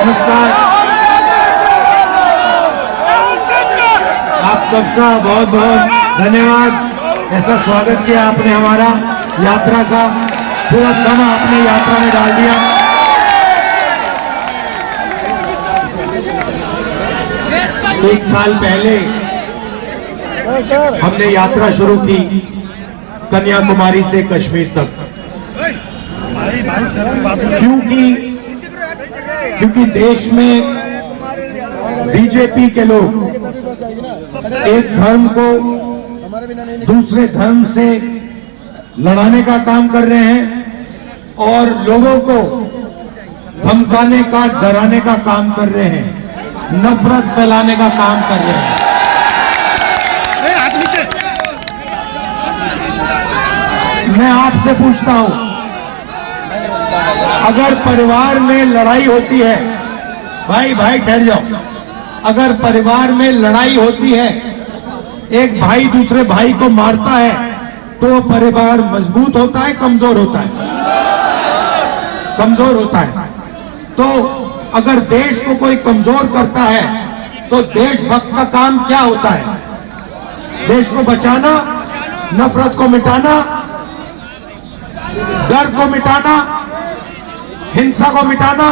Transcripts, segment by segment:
नमस्कार। आप सबका बहुत बहुत धन्यवाद। ऐसा स्वागत किया आपने हमारा यात्रा का, पूरा दम आपने यात्रा में डाल दिया। एक साल पहले हमने यात्रा शुरू की कन्याकुमारी से कश्मीर तक, क्योंकि देश में बीजेपी के लोग एक धर्म को दूसरे धर्म से लड़ाने का काम कर रहे हैं और लोगों को धमकाने का, डराने का काम कर रहे हैं, नफरत फैलाने का काम कर रहे हैं। मैं आपसे पूछता हूं, अगर परिवार में लड़ाई होती है, भाई ठहर जाओ, अगर परिवार में लड़ाई होती है, एक भाई दूसरे भाई को मारता है, तो परिवार मजबूत होता है, कमजोर होता है? कमजोर होता है। तो अगर देश को कोई कमजोर करता है तो देशभक्त का काम क्या होता है? देश को बचाना, नफरत को मिटाना, डर को मिटाना, हिंसा को मिटाना।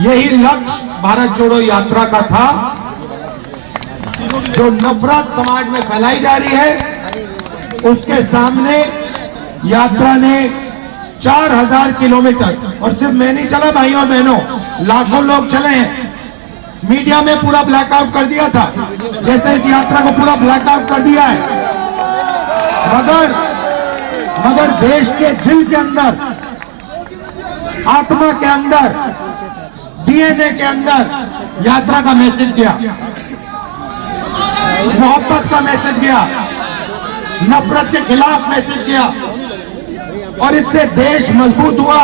यही लक्ष्य भारत जोड़ो यात्रा का था। जो नफरत समाज में फैलाई जा रही है, उसके सामने यात्रा ने 4000 किलोमीटर, और सिर्फ मैं नहीं चला भाइयों और बहनों, लाखों लोग चले हैं। मीडिया में पूरा ब्लैकआउट कर दिया था, जैसे इस यात्रा को पूरा ब्लैकआउट कर दिया है। मगर देश के दिल के अंदर, आत्मा के अंदर, डीएनए के अंदर यात्रा का मैसेज गया, मोहब्बत का मैसेज गया, नफरत के खिलाफ मैसेज गया, और इससे देश मजबूत हुआ।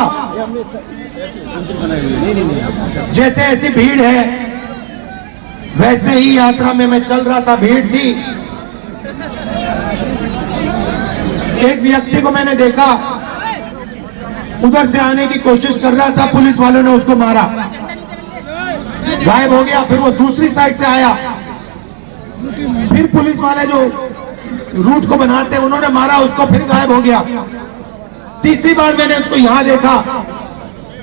जैसे ऐसी भीड़ है, वैसे ही यात्रा में मैं चल रहा था, भीड़ थी। एक व्यक्ति को मैंने देखा, उधर से आने की कोशिश कर रहा था, पुलिस वालों ने उसको मारा, गायब हो गया। फिर वो दूसरी साइड से आया, फिर पुलिस वाले जो रूट को बनाते हैं उन्होंने मारा उसको, फिर गायब हो गया। तीसरी बार मैंने उसको यहां देखा,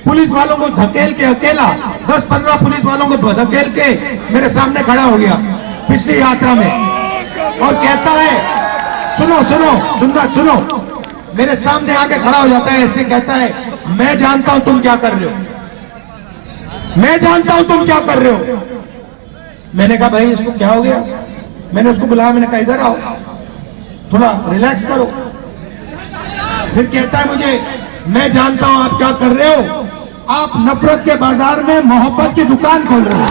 पुलिस वालों को धकेल के, अकेला 10-15 पुलिस वालों को धकेल के मेरे सामने खड़ा हो गया पिछली यात्रा में, और कहता है, सुनो, मेरे सामने आके खड़ा हो जाता है, ऐसे कहता है, मैं जानता हूं तुम क्या कर रहे हो, मैं जानता हूं तुम क्या कर रहे हो। मैंने कहा भाई इसको क्या हो गया? मैंने उसको बुलाया, मैंने कहा इधर आओ, थोड़ा रिलैक्स करो। फिर कहता है मुझे, मैं जानता हूं आप क्या कर रहे हो, आप नफरत के बाजार में मोहब्बत की दुकान खोल रहे हो।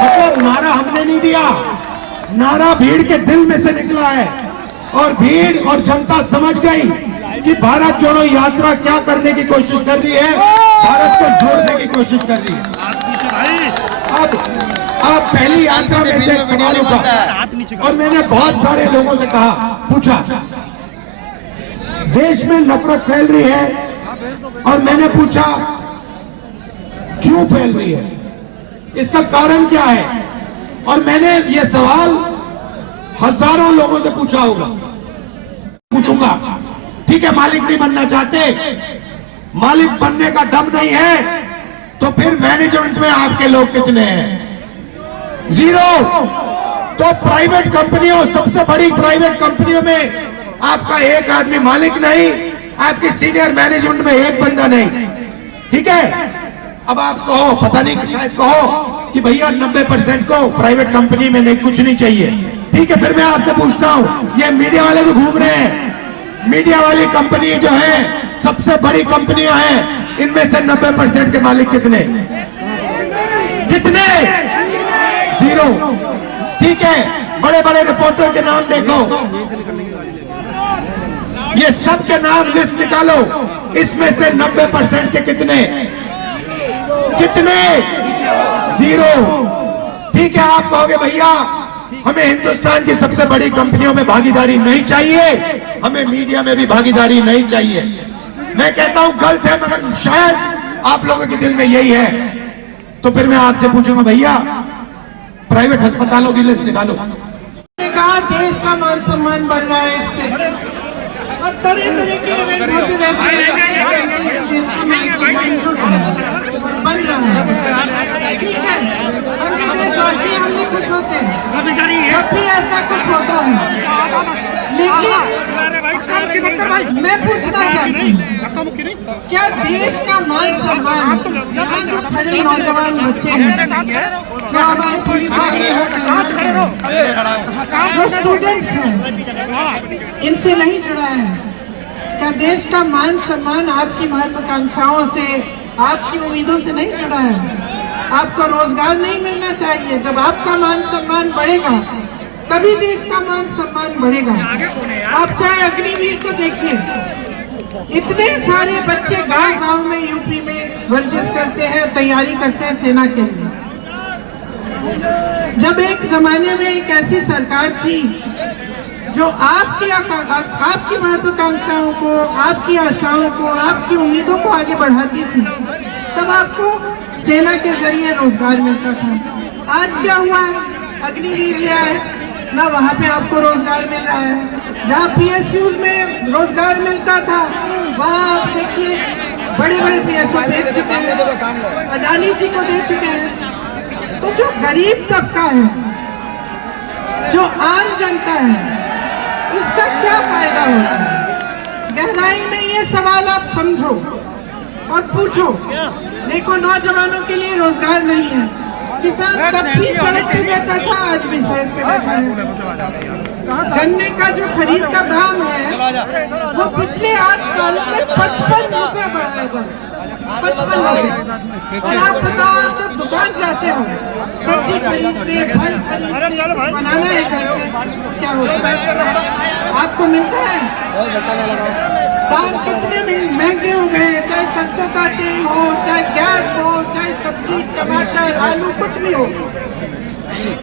मतलब नारा हमने नहीं दिया, नारा भीड़ के दिल में से निकला है, और भीड़ और जनता समझ गई कि भारत जोड़ो यात्रा क्या करने की कोशिश कर रही है, भारत को जोड़ने की कोशिश कर रही है। अब पहली यात्रा में से एक सवाल उठा, और मैंने बहुत सारे लोगों से कहा, पूछा, देश में नफरत फैल रही है, और मैंने पूछा क्यों फैल रही है, इसका कारण क्या है? और मैंने ये सवाल हजारों लोगों से पूछा होगा, पूछूंगा। ठीक है, मालिक नहीं बनना चाहते, मालिक बनने का दम नहीं है, तो फिर मैनेजमेंट में आपके लोग कितने हैं? 0। तो प्राइवेट कंपनियों, सबसे बड़ी प्राइवेट कंपनियों में आपका एक आदमी मालिक नहीं, आपकी सीनियर मैनेजमेंट में एक बंदा नहीं। ठीक है, अब आप कहो, पता नहीं, शायद कहो कि भैया 90% को प्राइवेट कंपनी में नहीं, कुछ नहीं चाहिए। ठीक है, फिर मैं आपसे पूछता हूं, ये मीडिया वाले जो घूम रहे हैं, मीडिया वाली कंपनी जो है, सबसे बड़ी कंपनियां हैं, इनमें से 90% के मालिक कितने? 0। ठीक है, बड़े बड़े रिपोर्टर के नाम देखो, ये सब के नाम लिस्ट निकालो, इसमें से 90% के कितने? 0। ठीक है, आप कहोगे भैया हमें हिंदुस्तान की सबसे बड़ी कंपनियों में भागीदारी नहीं चाहिए, हमें मीडिया में भी भागीदारी नहीं चाहिए। मैं कहता हूं गलत है, मगर शायद आप लोगों के दिल में यही है। तो फिर मैं आपसे पूछूंगा, भैया प्राइवेट अस्पतालों की लिस्ट निकालो। कहा देश का मान सम्मान बढ़ रहा है इससे, और तरह तरह के इवेंट होते रहते हैं, देश का मान सम्मान बन रहा है। ठीक है, हम भी देशवासी, हम भी खुश होते हैं जब भी ऐसा कुछ होता है। लेकिन मैं पूछना चाहती हूँ, क्या देश का मान सम्मान, यहाँ जो खड़े नौजवान बच्चे हैं, जो हमारे पुलिस वाले जो स्टूडेंट्स हैं, इनसे नहीं जुड़ा है? क्या देश का मान सम्मान आपकी महत्वाकांक्षाओं से, आपकी उम्मीदों से नहीं जुड़ा है? आपको रोजगार नहीं मिलना चाहिए? जब आपका मान सम्मान बढ़ेगा तभी देश का मान सम्मान बढ़ेगा। आप चाहे अग्निवीर को देखिए, इतने सारे बच्चे गांव-गांव में यूपी में वर्जिश करते हैं, तैयारी करते हैं सेना के लिए। जब एक जमाने में एक ऐसी सरकार थी जो आपकी महत्वाकांक्षाओं को, आपकी आशाओं को, आपकी उम्मीदों को आगे बढ़ाती थी, तब आपको सेना के जरिए रोजगार मिलता था। आज क्या हुआ है? अग्निवीर लिया है ना, वहाँ पे आपको रोजगार मिल रहा है। जहाँ PSUs में रोजगार मिलता था, वहाँ आप देखिए बड़े बड़े PSU दे चुके हैं, अडानी जी को दे चुके हैं। तो जो गरीब तबका है, जो आम जनता है, उसका क्या फायदा होता है? गहराई में ये सवाल आप समझो और पूछो। देखो, नौजवानों के लिए रोजगार नहीं है। किसान तब भी सड़क पे बैठा था, आज भी सड़क पे बैठा है। गन्ने का जो खरीद का दाम है, वो पिछले 8 सालों में 55 रुपए बढ़ा है, बस 55 रुपए। और आप बताओ, आप जब दुकान जाते हो सब्जी खरीदने, फल खरीदने, बनाना है घर पे, क्या होता है? आपको मिलता है? दाम कितने महंगे हो गए हैं, चाहे सरसों का तेल हो, चाहे गैस हो, चाहे सब्जी, टमाटर, आलू, कुछ भी हो।